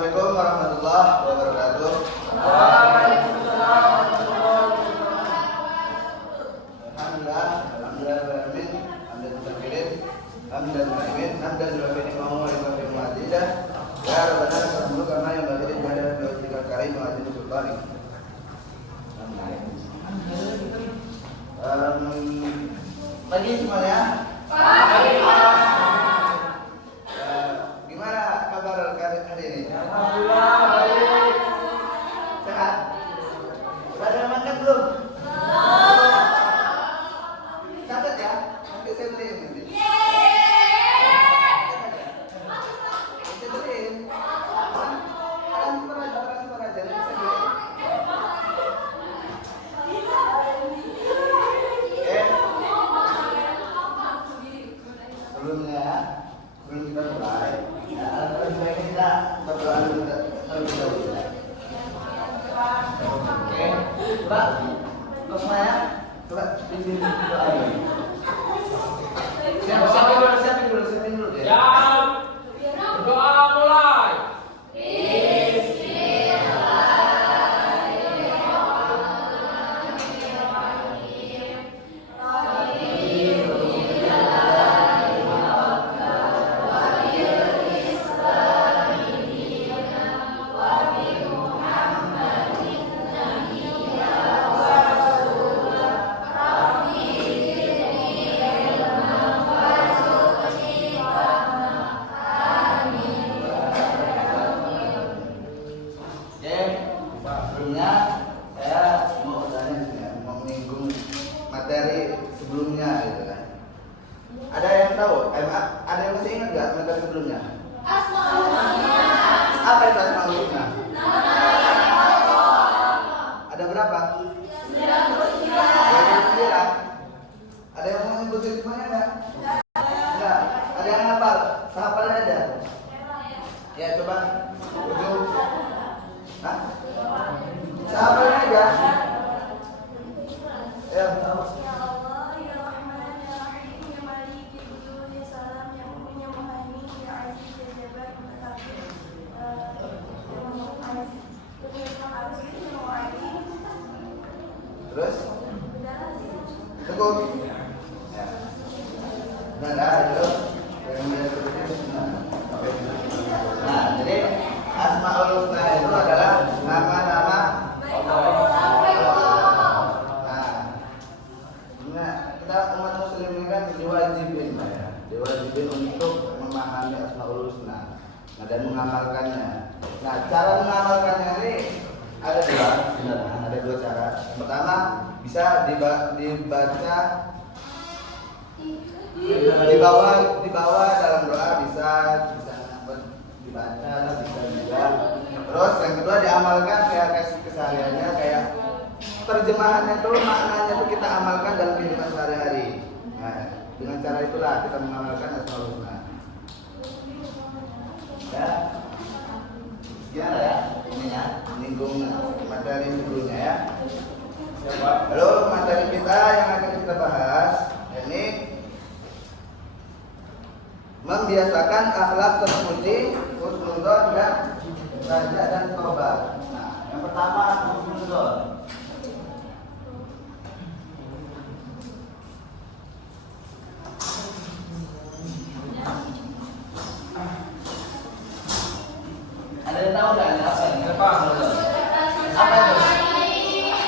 Assalamualaikum warahmatullahi wabarakatuh. Alhamdulillah, alhamdulillah, alhamdulillah, alhamdulillah, ya Rabbana sallallahu kama yang bagi pada dua karim wa adil sultani. Pagi semuanya. Pagi. Gimana kabar hari ini? Alhamdulillah baik. Sehat? Sudah ada yang makan belum? Catat ya, nanti saya beliin nanti. Saya beliin. Transfer aja, nanti saya beliin. Sebelum kita mulai, alhamdulillah kita berdoa dulu terlebih dahulu. Oke, coba semuanya, coba pimpin doa ini. Siapin dulu ya. Jam berdoa mulai. Sebelumnya saya mau menyinggung materi sebelumnya gitu kan. Ada yang tahu? Ada yang masih ingat nggak materi sebelumnya? Apa itu asmaul husna? Ada berapa? 99. Ada yang mau nyebutin semuanya nggak? Nggak. Ada yang hafal? Sehafalnya ada? Ya coba. Hah? Sehafalnya aja. Ya. Terus? Cukup? Ya. Nah, itu. Nah, jadi asmaul husna itu adalah nama-nama Nah, kita umat muslim ini kan diwajibin ya. Diwajibin untuk memahami asmaul husna dan mengamalkannya. Nah, cara mengamalkannya ini ada dua sebenarnya, ada dua cara. Yang pertama bisa dibaca di bawah dalam doa bisa dibaca, bisa juga. Terus yang kedua diamalkan kayak kesehariannya, kayak terjemahannya tuh maknanya tuh kita amalkan dalam kehidupan sehari-hari. Nah, dengan cara itulah kita mengamalkan asmaul husna. Ya. Gimana ya? Ini ya, menyinggung materi sebelumnya ya. Lalu materi kita yang akan kita bahas ini membiasakan akhlak terpuji, husnuzon dan raja dan tobat. Nah, yang pertama husnuzon. Ada yang tahu nggak ini apa ini? Apa itu?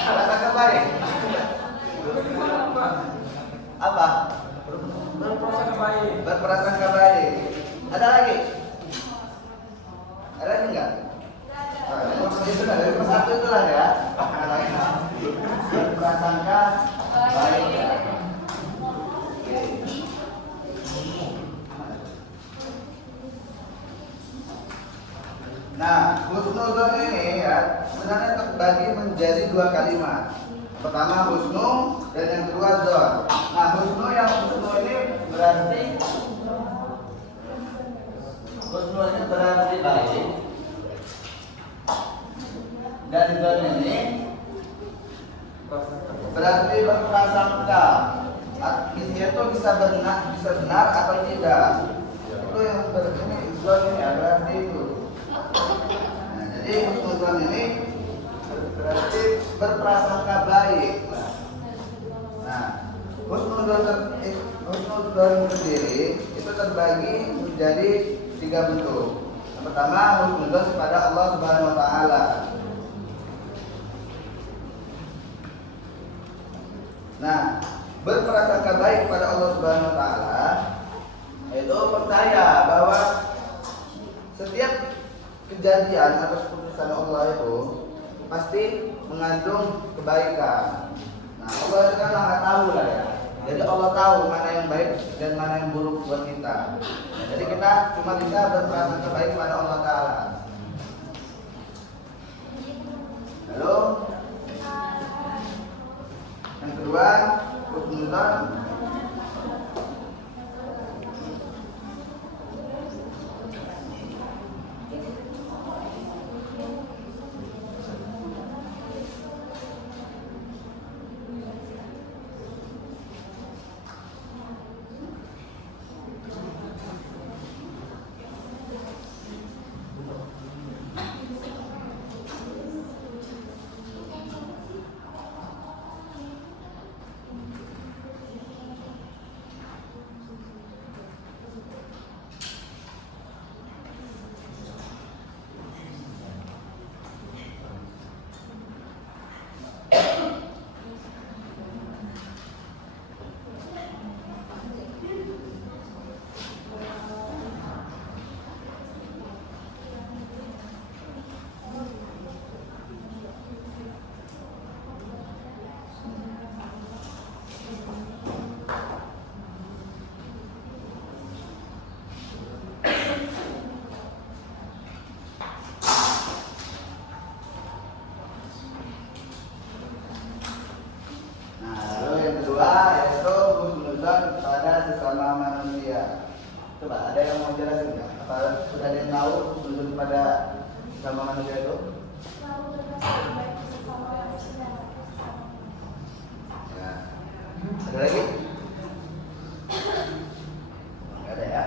Prasangka baik. Apa? Berprasangka baik. Berprasangka baik. Ada lagi? Ada lagi nggak? Itu dari satu itulah ya. Berprasangka baik. Nah, husnuzon ini ya sebenarnya terbagi menjadi dua kalimat. Pertama husnu dan yang kedua zon. Nah, husnu ini berarti baik. Dan zon ini berarti berprasangka. Artinya itu bisa benar atau tidak. Itu yang ini zon ini ya, berarti itu. husnuzon ini berarti berprasangka baik. Nah, husnuzon sendiri itu terbagi menjadi 3 bentuk. Yang pertama, husnuzon kepada Allah Subhanahu wa taala. Nah, berprasangka baik kepada Allah Subhanahu wa taala itu percaya bahwa setiap kejadian atas keputusan Allah itu pasti mengandung kebaikan. Nah, Allah itu kan Maha tahu lah ya. Jadi Allah tahu mana yang baik dan mana yang buruk buat kita. Nah, jadi kita cuma bisa berprasangka baik kepada Allah Taala. Lalu yang kedua, husnuzon sesama manusia. Coba ada yang mau jelasin nggak? Apa sudah ada yang tahu husnuzon pada sesama manusia itu? Ya. Ada lagi? Nggak ada ya?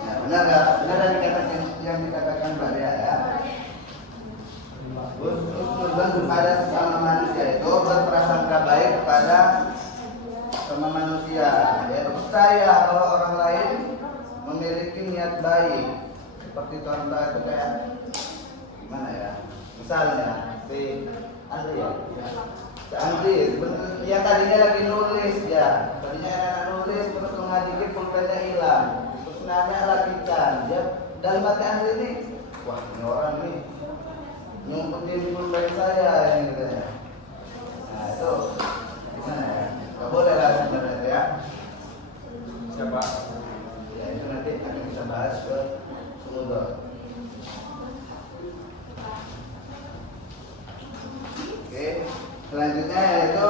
Nah, benar nggak? Benar dari kata yang dikatakan Mbak Dea ya? Husnuzon kepada sesama manusia itu berprasangka baik kepada sama manusia, ya, percaya bahwa orang lain memiliki niat baik. Seperti contoh itu kayak gimana ya? Misalnya si Andri ya, si Andri yang tadinya lagi nulis ya, tadinya nulis terus mengadiki pulpennya hilang, terus nanya lagi kan, dia dalam hati Andri ini, wah ini orang nih nyumpetin pulpen saya ini katanya. Nah itu gimana ya? Gak boleh lah sebenarnya ya. Siapa? Ya itu nanti akan kita bahas ke husnuzon. Oke, selanjutnya yaitu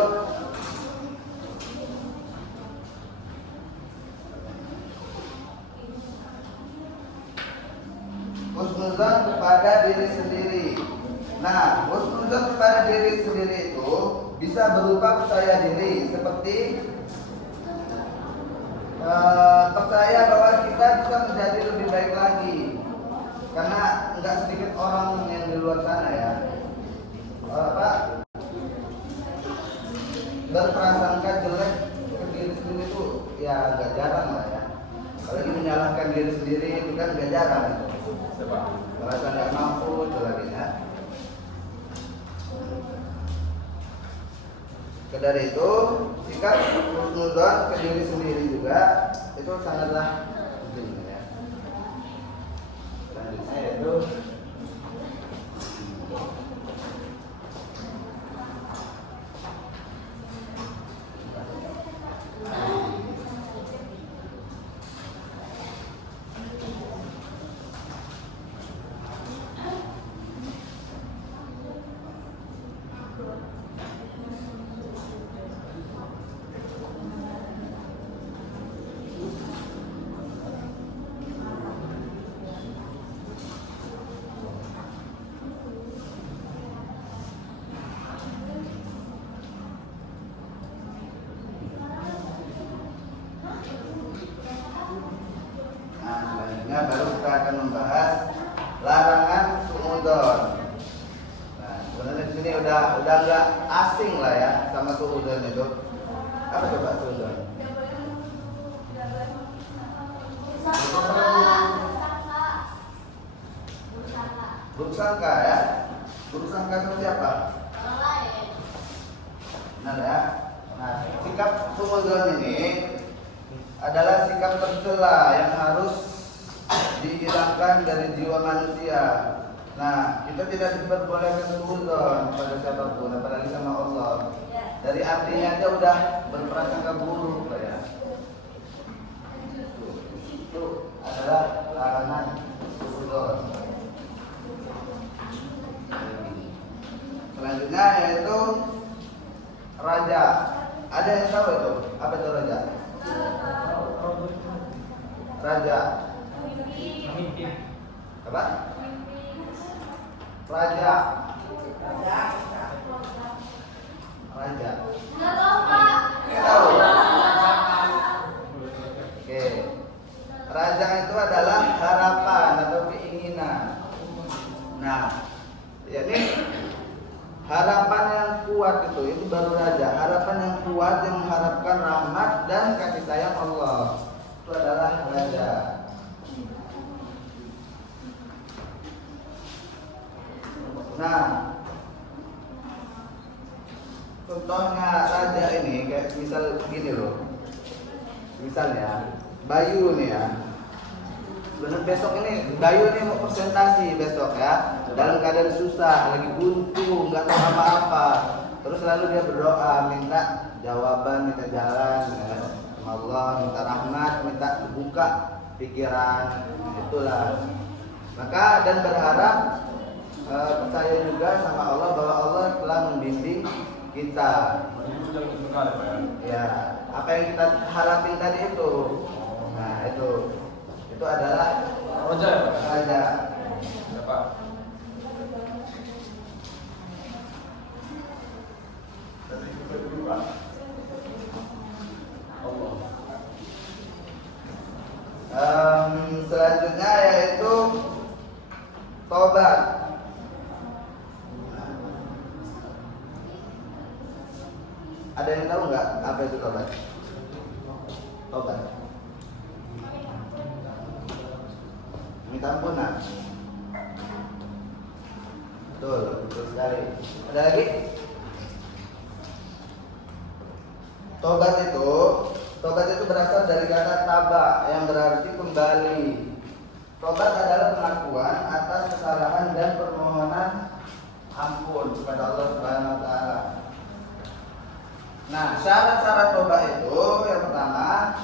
husnuzon kepada diri sendiri. Nah, husnuzon kepada diri sendiri itu bisa berupa percaya diri, seperti percaya bahwa kita bisa menjadi lebih baik lagi, karena nggak sedikit orang yang di luar sana ya berprasangka jelek ke diri sendiri itu ya agak jarang lah ya, apalagi menyalahkan diri sendiri itu kan agak jarang gitu. Siapa? Merasa nggak mampu itu lagi ya. Dari itu, sikap husnuzon ke diri sendiri juga itu sangatlah penting ya. Selanjutnya yaitu baru kita akan membahas larangan sini udah nggak asing lah ya sama suudzon itu. Apa coba suudzon? Buruk sangka ya. Buruk sangka sama siapa? Nah ya. Nah, sikap suudzon ini adalah sikap tercela yang harus dihilangkan dari jiwa manusia. Nah, kita tidak diperbolehkan suudzon pada siapapun, apalagi sama Allah. Dari artinya aja udah berprasangka buruk lah ya. Itu adalah larangan suudzon. Selanjutnya yaitu raja. Ada yang tahu itu? Apa itu raja? Raja. Apa? Raja. Raja. Nggak tahu. Oke. Raja itu adalah harapan atau keinginan. Nah, ini harapan yang kuat itu baru raja. Harapan yang kuat yang mengharapkan rahmat dan kasih sayang Allah. Itu adalah raja. Nah, contohnya raja ini kayak misal gini loh. Misalnya Bayu nih ya. Bener besok ini Bayu ini mau presentasi besok ya. Dalam keadaan susah, lagi buntu, nggak tahu apa-apa. Terus lalu dia berdoa, minta jawaban, minta jalan ya. Sama Allah, minta rahmat, minta buka pikiran. Itulah. Maka dan berharap percaya juga sama Allah bahwa Allah telah membimbing kita. Ya, apa yang kita harapin tadi itu. Nah, itu adalah raja. Siapa? Selanjutnya yaitu tobat. Ada yang tahu nggak apa itu tobat? Tobat. Minta ampunan. Betul sekali. Ada lagi? Tobat itu berasal dari kata taba yang berarti kembali. Tobat adalah pengakuan atas kesalahan dan permohonan ampun kepada Allah Subhanahu wa taala. Nah, syarat-syarat tobat itu yang pertama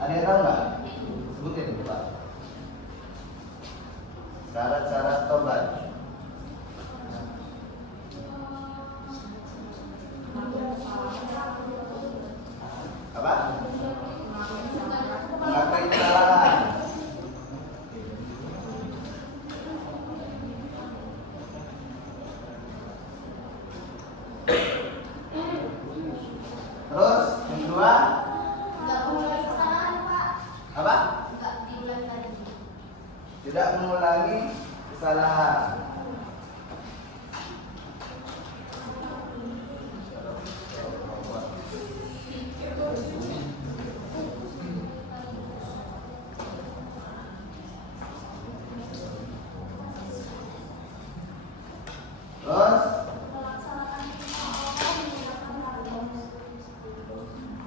ada yang tahu nggak? Sebutin Pak. Syarat-syarat tobat. Apa? Mengakui kesalahan. Terus yang kedua apa? Tidak mengulangi kesalahan. Terus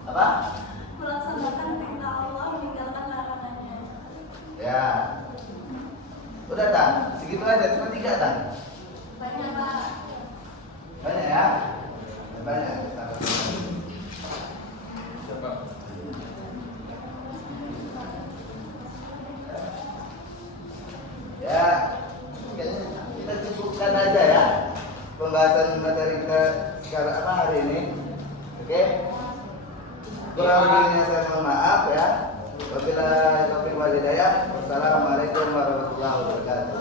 apa? Melaksanakan perintah Allah, meninggalkan larangannya. Ya. Udah Dan, segitu aja, cuma 3 Dan. Banyak Pak. Banyak ya? Banyak. Siapa? Ya, kayaknya kita cukupkan aja ya pembahasan materi kita sekarang hari ini. Oke? Kurang lebihnya saya mohon maaf ya. Wabillahi taufiq wal hidayah. Wassalamualaikum warahmatullahi wabarakatuh.